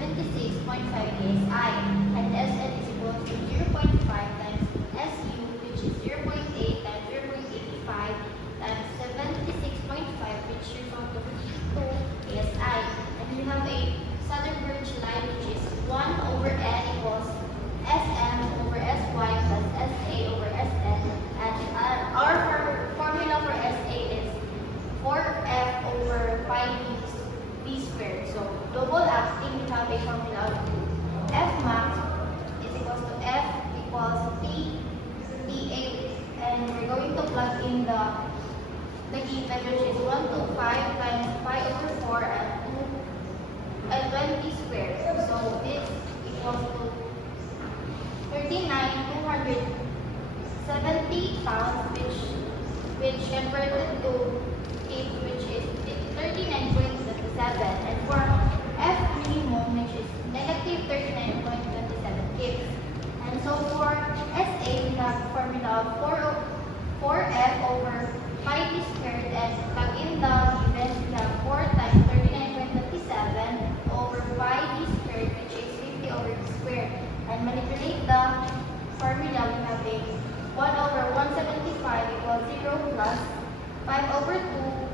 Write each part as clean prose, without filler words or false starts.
76.5 psi, and Sn is equal to 0.5 times Su, which is 0.8 times 0.85 times 76.5, which is equal to 52 psi. And we have a Southern-Birch line, which is 1 over n equals Sm over Sy plus Sa over Sn, and our formula for Sa is 4f over pi b squared. So double acting, we have a formula of F max is equals to F equals T T8, and we're going to plug in the given, which is 125 times pi over 4 and 20 squared. So this equals to 39,270 pounds, which converted to kips, which is 39.27, and for F minimum, which is negative 39.27 kips. And so for SA, we have formula of 4F over pi t squared, and plug in the givens, we have 4 times 39.27 over pi t squared, which is 50 over t squared. And manipulate the formula, we have a 1 over 175 equals 0 plus 5 over 2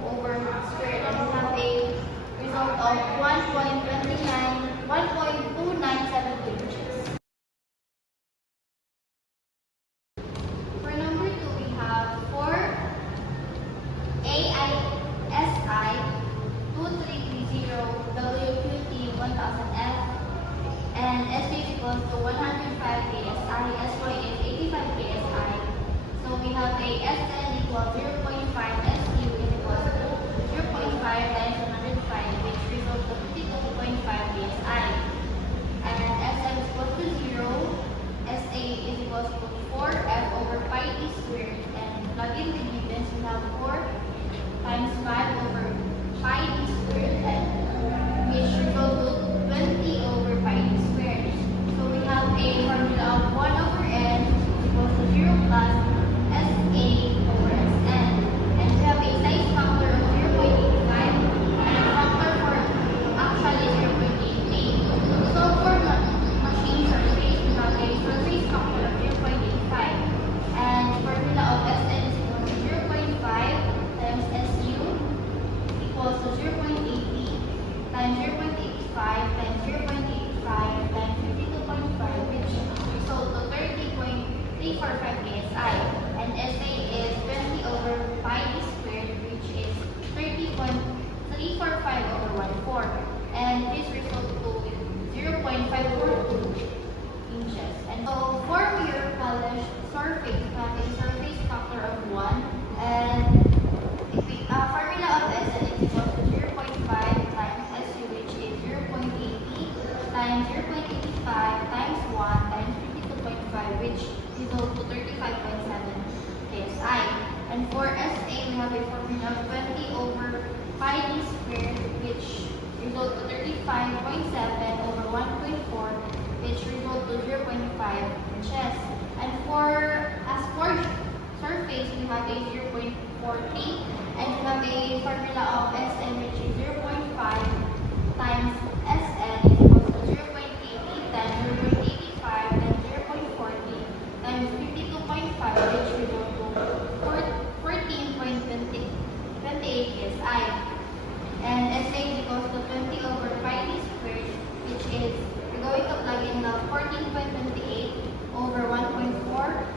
over squared, and we have a result of 1.297 inches. For number 2, we have for AISI 2330 WQT 1000F, and ST is equals to 105 KSI, SY is 85 KSI. So we have a SN equals 0.5, SU is equals to 0.5 times 105, which results to 52.5 KSI. And SM is equals to 0, SA is equals to 4F over pi t squared, and plug in the givens, we have 4 times 5 over pi t squared, and which results to 20 over pi t squared. So we have a formula of 1 over n equals to 0 plus SA over Sn, and we have a size factor of 0.85 and a factor for actually 0.88. So for machine surface, we have a surface factor of 0.85, and formula of Sn is equal to 0.5 times Su equals to 0.80 times 0.85 times 0.85 times 52.5, which result to 30.345 KSI. And SA is 20 over pi t squared, which is 30.345 over 1/4. And this result to 0.542 inches. And so for mirror polished surface, we have a surface factor of 1, and formula of SN is equal to 0.5 times SU, which is 0.80 times 0.85 times 1 times 52.5, which result to 35.7 KSI. And for SA, we have a formula of 20 over pi t squared, which result to 35.7 over 1.4, which result to 0.5 inches. And for surface, we have a 0.40, and we have a formula of Sn, which is 0.5 times Sn is equals to 0.80 times 0.85 times 0.40 times 52.5, which result to 14.28 KSI. And SA is equals to 20 over pi t squared, which is, we're going to plug in the 14.28 over 1.4.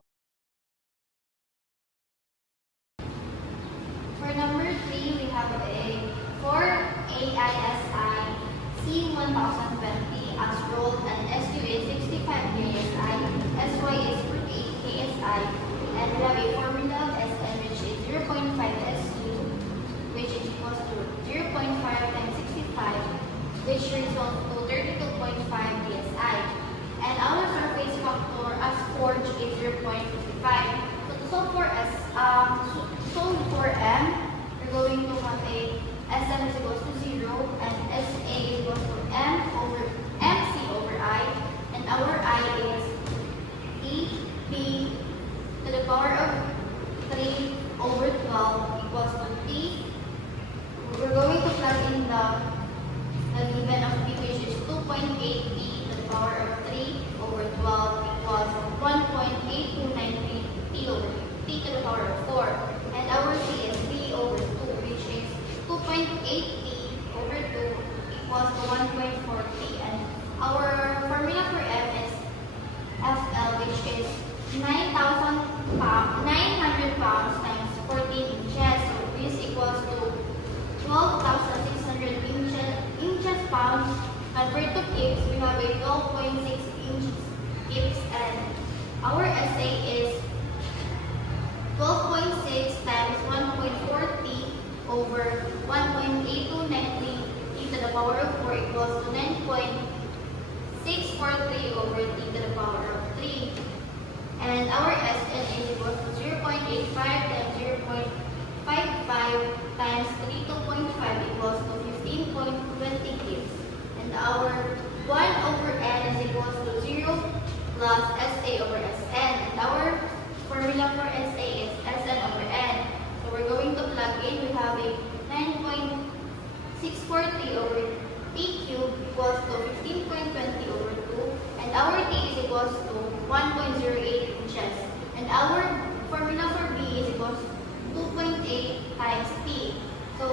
For number 3, we have a for AISI C1020 as rolled, and SU is 65 KSI, SY is 48 KSI, and we have a formula of Sn, which is 0.5 SU, which is equals to 0.5 times 65, which results to 32.5 KSI. And our surface factor as forged is 0.55. So for M, we're going to have a Sm is equals to 0, and Sa is equals to M over MC over I, and our I is E B to the power of 3 over 12 equals to T. We're going to plug in the given of P, which is over 2 equals to 1.40. And our formula for F is FL, which is 900 pounds times 14 inches. So this equals to 12,600 inches pounds. Convert to kips, we have a 12.6 inches kips, and our SA is 12.6 times 1.40 over 1.8293 e to the power of 4 equals to 9.643 over t to the power of 3. And our SN is equal to 0.85 times 0.55 times 32.5 equals to 15.20 kips. And our 1 over n is equals to 0 plus SA over SN. And our formula for SA is SN over n. So we're going to plug in. We have a 9.643 over t cubed equals to 15.20 over 2. And our t is equals to 1.08 inches. And our formula for b is equals to 2.8 times t. So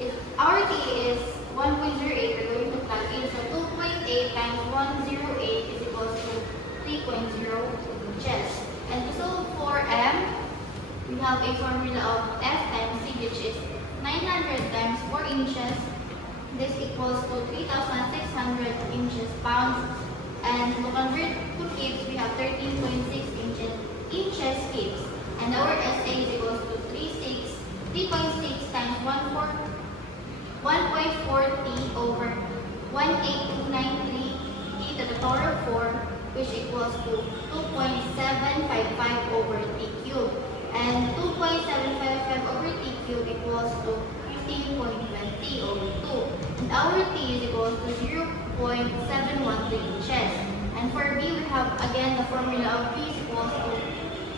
if our t is 1.08, we're going to plug in. So 2.8 times 108 is equals to 3.0 inches. And to solve for m, we have a formula of F times C, which is 900 times 4 inches. This equals to 3,600 inches pounds. And to convert to kips, we have 13.6 inches kips. And our SA is equals to 3.6 times 1.4t over 18293 t to the power of 4, which equals to 2.755 over t cubed. And 2.755 over t cubed equals to 15.20 over 2. And our t is equals to 0.713 inches. And for b, we have again the formula of b is equals to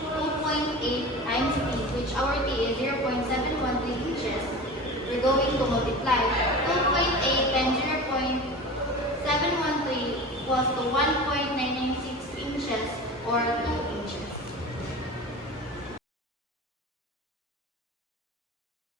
2.8 times t, which our t is 0.713 inches. We're going to multiply 2.8 times 0.713 equals to 1.996 inches or 2 inches.